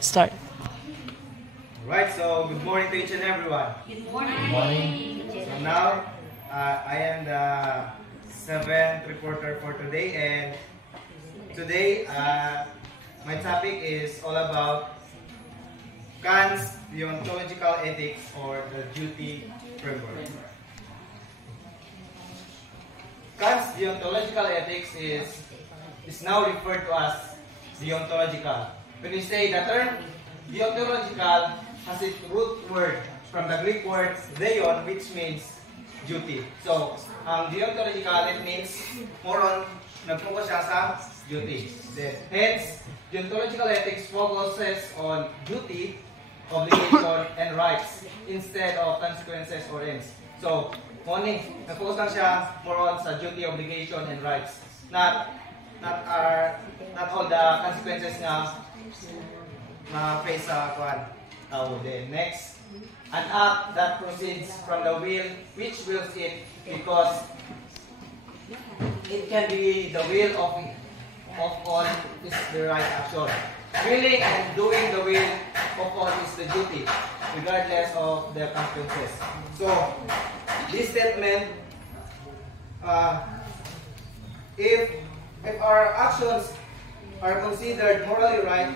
Start. Right, so good morning to each and everyone. Good morning. Good morning. So now, I am the seventh reporter for today, and today, my topic is all about Kant's deontological ethics or the duty framework. Kant's deontological ethics is now referred to as deontological. When we say the term deontological has its root word from the Greek word deon, which means duty. So, deontological, it means more on nag-focus siya sa duty. Hence, deontological ethics focuses on duty, obligation, and rights instead of consequences or ends. So, nag-focus lang siya more on sa duty, obligation, and rights. Not all the consequences na face sa kwan. Then next, an act that proceeds from the will, which wills it, because it can be the will of all is the right action. Willing and doing the will of all is the duty, regardless of the consequences. So, this statement, if our actions are considered morally right,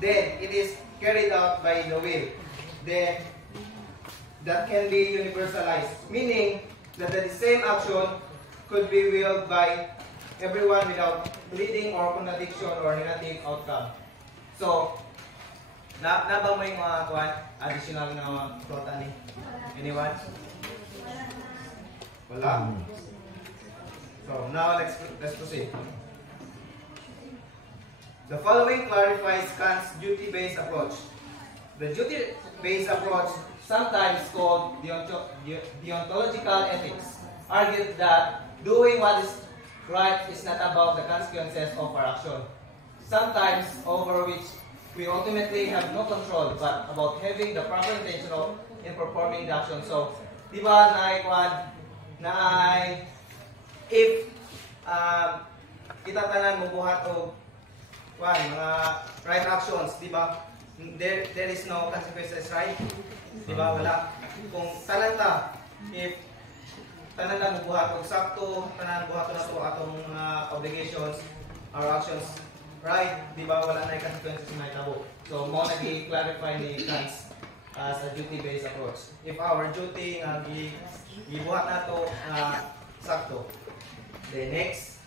then it is carried out by the will. Then that can be universalized, meaning that the same action could be willed by everyone without leading or contradiction or negative outcome. So, na ba may mga additional na mga thought ni? Anyone? Wala? So, now let's proceed. The following clarifies Kant's duty-based approach. The duty-based approach, sometimes called deontological ethics, argued that doing what is right is not about the consequences of our action, sometimes over which we ultimately have no control, but about having the proper intention in performing the action. So, di ba if kita tanan mo buhat o mga right actions, di ba? There is no consequences, right? Di ba? Wala. Kung tanan ta, if tanan na mo buhat og sakto, tanan buhat na to atong obligations or actions, right? Di ba? Wala na consequences na itabo. So, mo nag-clarify ni Kant as a duty-based approach. If our duty nga gibuhat na to sakto. The next,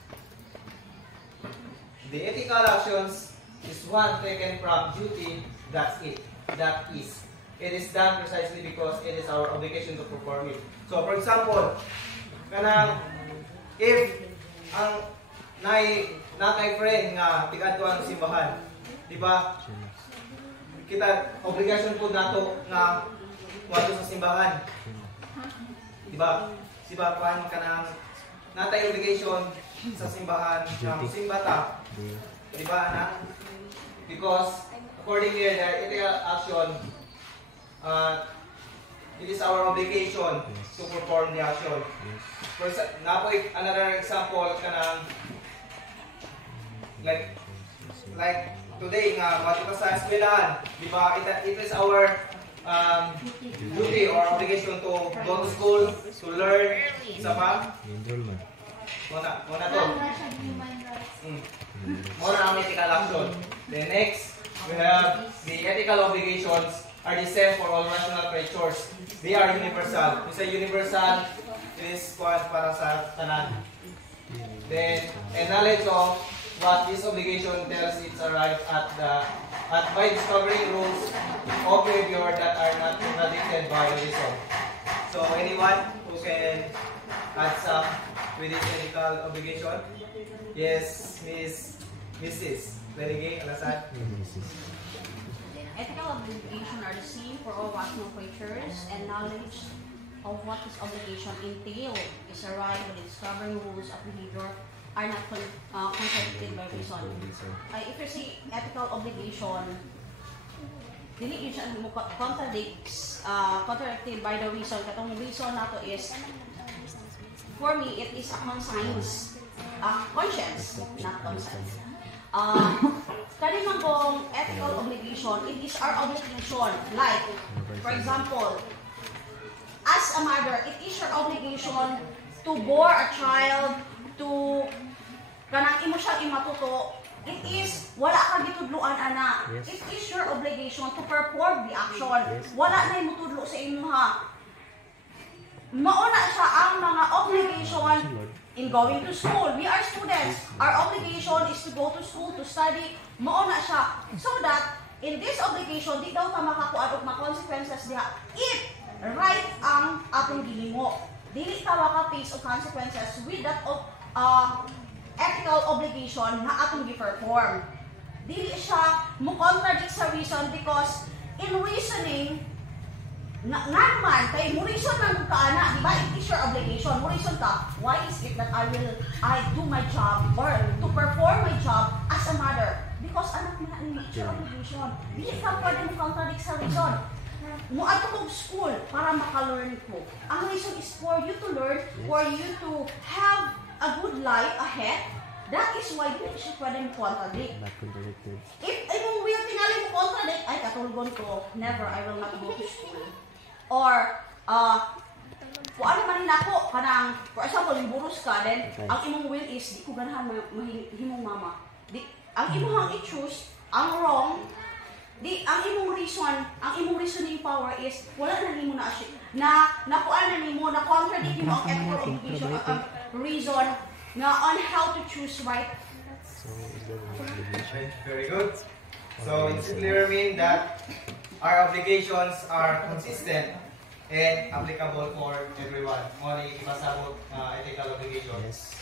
the ethical actions is one taken from duty. That's it. That is. It is done precisely because it is our obligation to perform it. So, for example, if ang nakay friend nga tigadtuan sa simbahan, di ba? Kita obligation po nato nga kuadto sa simbahan. Di ba? Siba kuan kanang natay obligation sa simbahan ng simbata. Di ba na? Because according to the ethical action, it is our obligation to perform the action. Another example kanang like today nga matuka sa eskwelahan, di ba? It is our duty or obligation to go to school, to learn, isa pa? Muna to. Muna ang ethical action. Then next, we have the ethical obligations are the same for all rational creatures. They are universal. We say universal, it is para sa tanan. Then, a knowledge of what this obligation tells it's a right by discovering rules of behavior that are not contradicted by reason. So, anyone who can add some with this ethical obligation? Yes, Mrs. Benigay, Alasan. Ethical obligation are the same for all rational creatures, and knowledge of what this obligation entails is a right by discovering rules of behavior are not contradicted by reason. If you see ethical obligation, dili yun siya contradicted by the reason. Katong reason nato is, for me, it is a conscience, not conscience. Kani man kong ethical obligation obligation, it is our obligation. Like, for example, as a mother, it is your obligation to bore a child, to kanang imo siyang imatuto. It is, wala ka gitudloan, ana. Yes. It is your obligation to perform the action. Wala na imutudlo sa imo ha. Mauna siya ang mga obligation in going to school. We are students. Our obligation is to go to school, to study. Mauna siya. So that, in this obligation, di daw ta makakuan og mga consequences diha. If right ang atong gihimo, dili ta maka-face og consequences with that ethical obligation na atong gi-perform. Dili siya mo contradict sa reason because in reasoning naman kay mo reason man ka ana, di ba? It is your obligation. Mo reason ka, why is it that I do my job or to perform my job as a mother? Because anak na ni it's your obligation. Dili ka pwede mo contradict sa reason. Mo ato kog school para maka-learn ko. Ang reason is for you to learn, for you to have a good life ahead. That is why hindi siya pwede mo contradict. Not contradicted. If imong will tingali mo contradict, ay katulgon ko, never, I will not go to school. Or, kung ano man ako, kanang, for example, yung burus ka, then, ang imong will is, di ko ganahan mahimong mama. Ang imong i-choose, ang wrong, ang imong reasoning power is, wala na nimo na asya, nakuan na nimo, na contradict mo ang ethical obligation, reason, na on how to choose right. So, is that an obligation? Very good. So it clearly means that our obligations are consistent and applicable for everyone. Only ipasabot ethical obligation. Yes.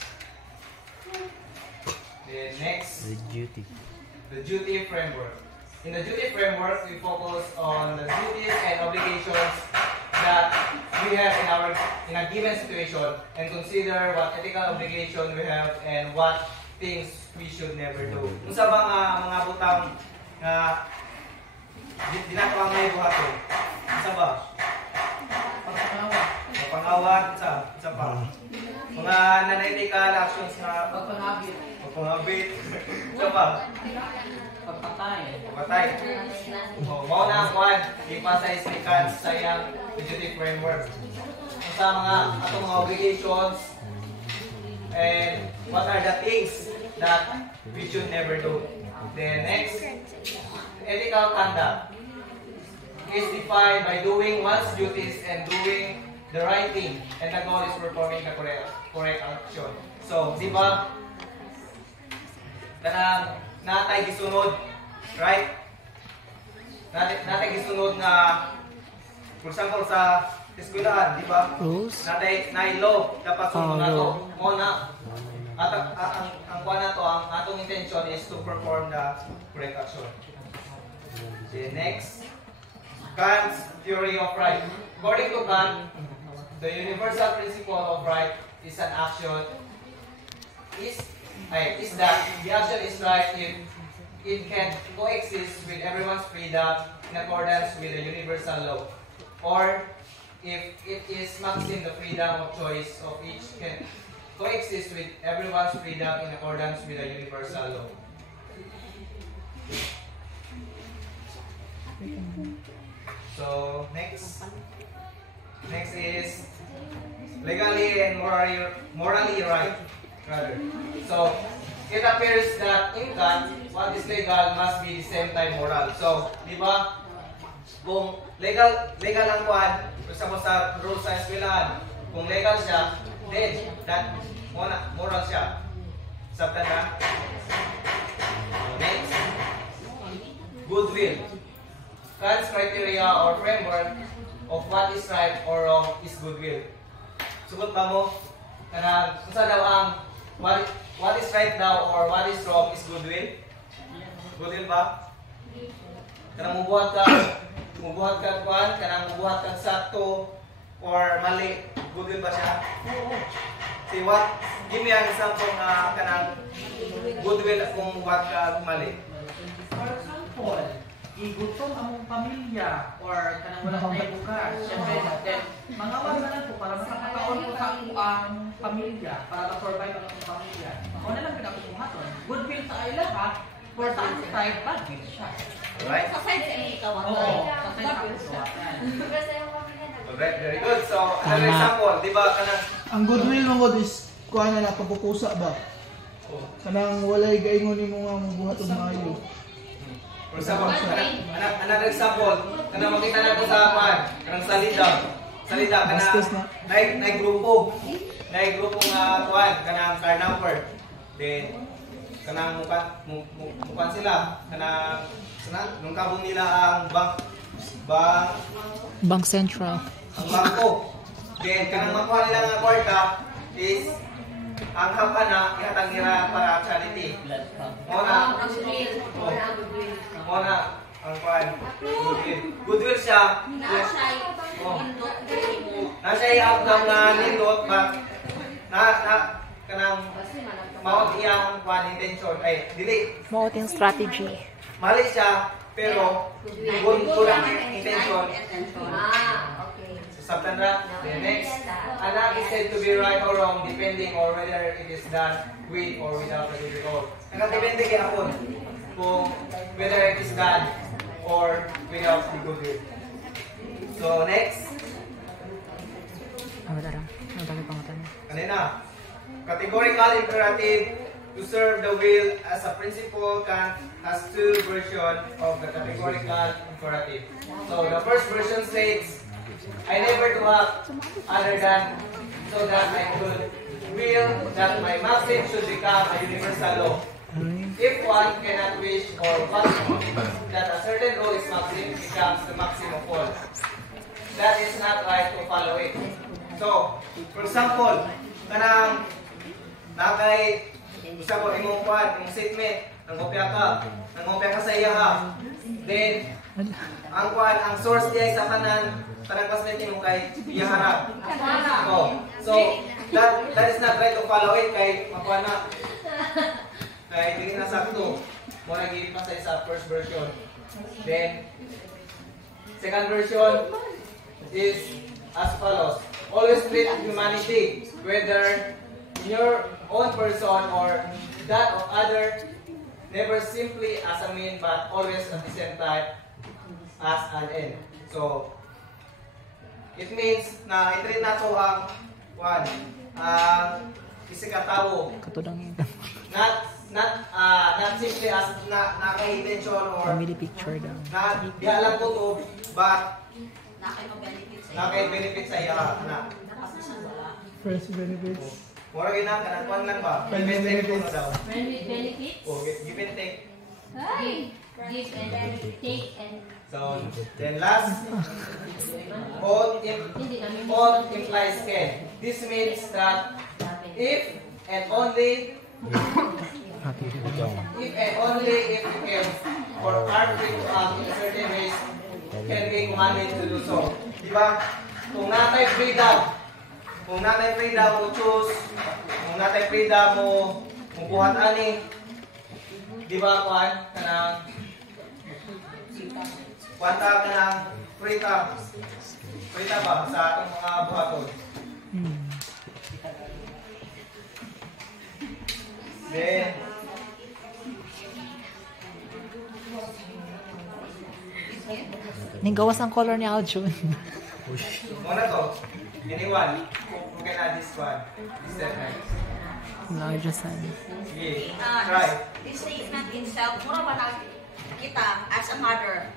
Then next, The duty. the duty framework. In the duty framework, we focus on the duties and obligations that we have in a given situation and consider what ethical obligation we have and what things we should never do. Unsa ba nga mga butang nga dinatawag may buhaton? Unsa ba? Pangawat, unsa pa? Mga non-ethical actions nga pagpangabit. Unsa pa? Pagpatay. Mao na ang kwan, emphasize ni Kant sa iyang duty framework. Sa mga atong mga obligations and what are the things that we should never do. Then next, ethical conduct is defined by doing one's duties and doing the right thing, and the goal is performing the correct action. So, di ba? Kanang natay gisunod, right? Natay gisunod nga, for example, sa eskwelahan, di ba? Rules? Natay law, dapat sunod na to. Mo na. At ang kuha na to, ang atong intention is to perform the correct action. Okay, next, Kant's theory of right. According to Kant, the universal principle of right is an action is that the action is right if it can coexist with everyone's freedom in accordance with the universal law, or if it is maximizing the freedom of choice of each can coexist with everyone's freedom in accordance with the universal law. So next is legally and morally right. Rather. So it appears that in Kant, what is legal must be the same time moral. So, di ba? Kung legal ang kuan, for example sa rules sa eskwelahan, kung legal siya, then that moral siya. Sabta na? Next, goodwill. Kant's criteria or framework of what is right or wrong is goodwill. Sugot ba mo? Kanang, kung sa daw ang what is right daw or what is wrong is goodwill? Goodwill ba? Kanang mubuhat ka kuan, kanang mubuhat ka sakto or mali, goodwill ba siya? See what? Give me an example na kanang goodwill kung mubuhat ka mali. For example, igutom among pamilya or kanang wala may bukas. Siyempre, then mangawag na lang po para makakakaon ko sa ang pamilya, para ma-survive ang akong pamilya. Ako na lang pinakumuhaton. Goodwill sa ay lahat, for some side, bad will siya. Alright? Sa side sa mga Oo, kawatay. kasi sa kawatan. Alright, very good. So, another example, di ba, kanang, Ang goodwill mo God is kuha na pagpupusa ba? Kanang walay gaingon nimo nga mabuhat og maayo. for example, another example, kanang makita na ko sa pan, kanang salida, Bastos na. kanang, grupo nga kuhan, kanang car number. Then, kanang mukan sila, kanang, nung kabong nila ang Bank Central. ang bangko. Then, kanang makuha nila nga kwarta is ang kampana ihatag nila para charity. Muna ang kuhan. Goodwill siya. Nasa i-outcome nga nindot but kanang mawag iyang kuhan intention ay dili. Voting strategy. Mali siya pero kulang intention. Sabtandra, the next, an act is said to be right or wrong depending on whether it is done with or without a good result. Nakadepende kaya ako kung whether it is done or without the good will. So next, kanina, categorical imperative to serve the will as a principle has two versions of the categorical imperative. So the first version states, I never to act other than so that I could will that my maxim should become a universal law. If one cannot wish or want that a certain law is maxim becomes the maxim of all, that is not right to follow it. So, for example, kanang nakay example imong kwan, imong statement, nangopya ka sa iya ha. Then ang kwan, ang source diay sa kanan kanang classmate nimo kay iya harap. So that is not right to follow it kay makuha na. Kay dili na sakto. Mo lagi pa sa first version. Then second version is as follows. Always treat humanity, whether your own person or that of other, never simply as a mean but always at the same time as an end. So it means na i-treat nato ang isikatawo. Katudang yun. Not simply as naka-intention or Family picture daw. na di alam ko to but Nakay-benefits naka-benefit sa iya na. First benefits. Mura gina kanang kwan lang ba? Friendly benefits. daw. Friendly benefits. O give and take. Give and take and So then last, both implies can. This means that if and only if you can or are free to act in certain ways can be commanded to do so. Diba? Kung natay freedom mo choose, kung natay freedom mo buhat ani, diba kuan kanang kwanta kanang frita ba sa atong mga buhaton. Then Ninggawas ang color ni Aljun. muna to, anyone who can add this one, this segment. Larger sun. Sige, try. This statement itself, mura ba na kita as a mother,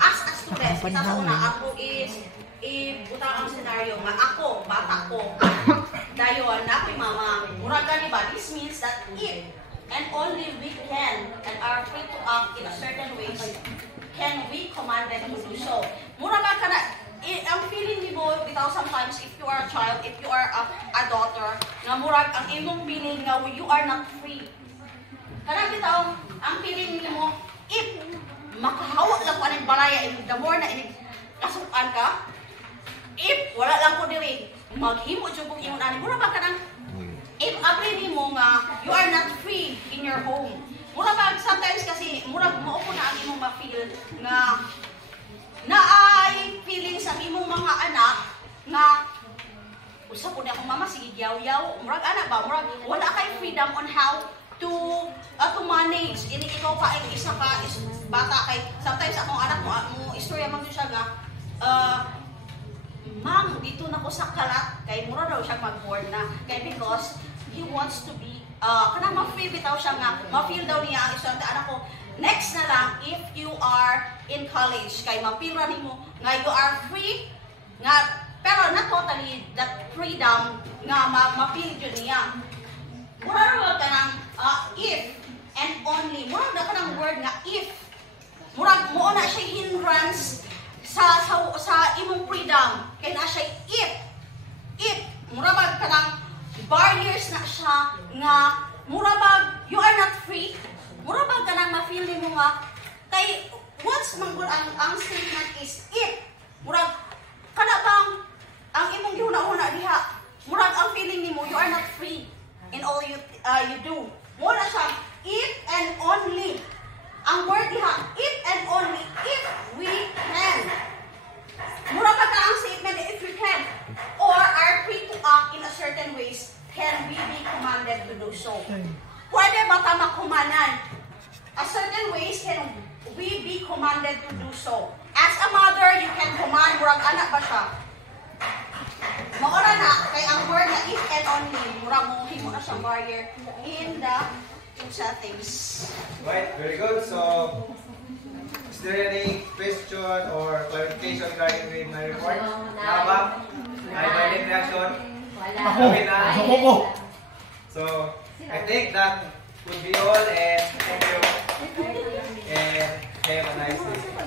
as a student, kita sa una, ako is, ibutang ang senaryo nga ako, bata ko, dayon, na ako'y mama, mura gani ba, this means that if and only we can and are free to act in a certain ways, can we commanded to do so. Mura ba ka na, ang feeling ni mo, bitaw sometimes, if you are a child, if you are a daughter, nga murag ang imong feeling nga you are not free. Kana bitaw, ang feeling ni mo, if makahawa lang ko anong balaya, the more na kasukan ka, if wala lang ko diri, maghimo jud kong imong ani. Mura ba ka nang, if abri ni mo nga, you are not free in your home. Mura ba, sometimes kasi, mura mo ko na ang imong ma-feel nga, ay feeling sa imong mga anak nga usa ko na akong mama sige yaw-yaw murag ana ba murag wala kay freedom on how to manage ini ikaw pa isa ka is bata kay sometimes akong anak mo istorya man siya nga ma'am dito na ko sa kalat kay mura daw siya mag-board na kay because he wants to be kanang ma-feel bitaw siya nga ma-feel daw niya ang isang anak ko. Next na lang if you are in college kay ma-feel ra nimo nga you are free nga pero not totally that freedom nga ma-feel yun niya. Mura ra ka ng if and only. Mura na ka ng word nga if. Mura mo na siya hindrance sa imong freedom. Kaya na siya if. Mura ba ka ng barriers na siya nga mura ba you are not free. Mura ba ka ng ma-feel mo nga kay once manggod ang statement is if. Mura kada bang ang imong gihuna-huna diha. Mura ang feeling nimo you are not free in all you do. Mura siya if and only. Ang word diha, if and only, if we can. Mura pa ka ang statement, if we can, or are free to act in a certain ways, can we be commanded to do so? Pwede ba ta makumanan? A certain ways, can we be commanded to do so? As a mother, you can command, murag anak ba siya? Maura na, kay ang word na if and only, murag mo, himo na siyang barrier in the settings. Right, very good. So, is there any question or clarification regarding with my report? Ma'am? May violent reaction? Okay na. So, I think that would be all and thank you. And have a nice day.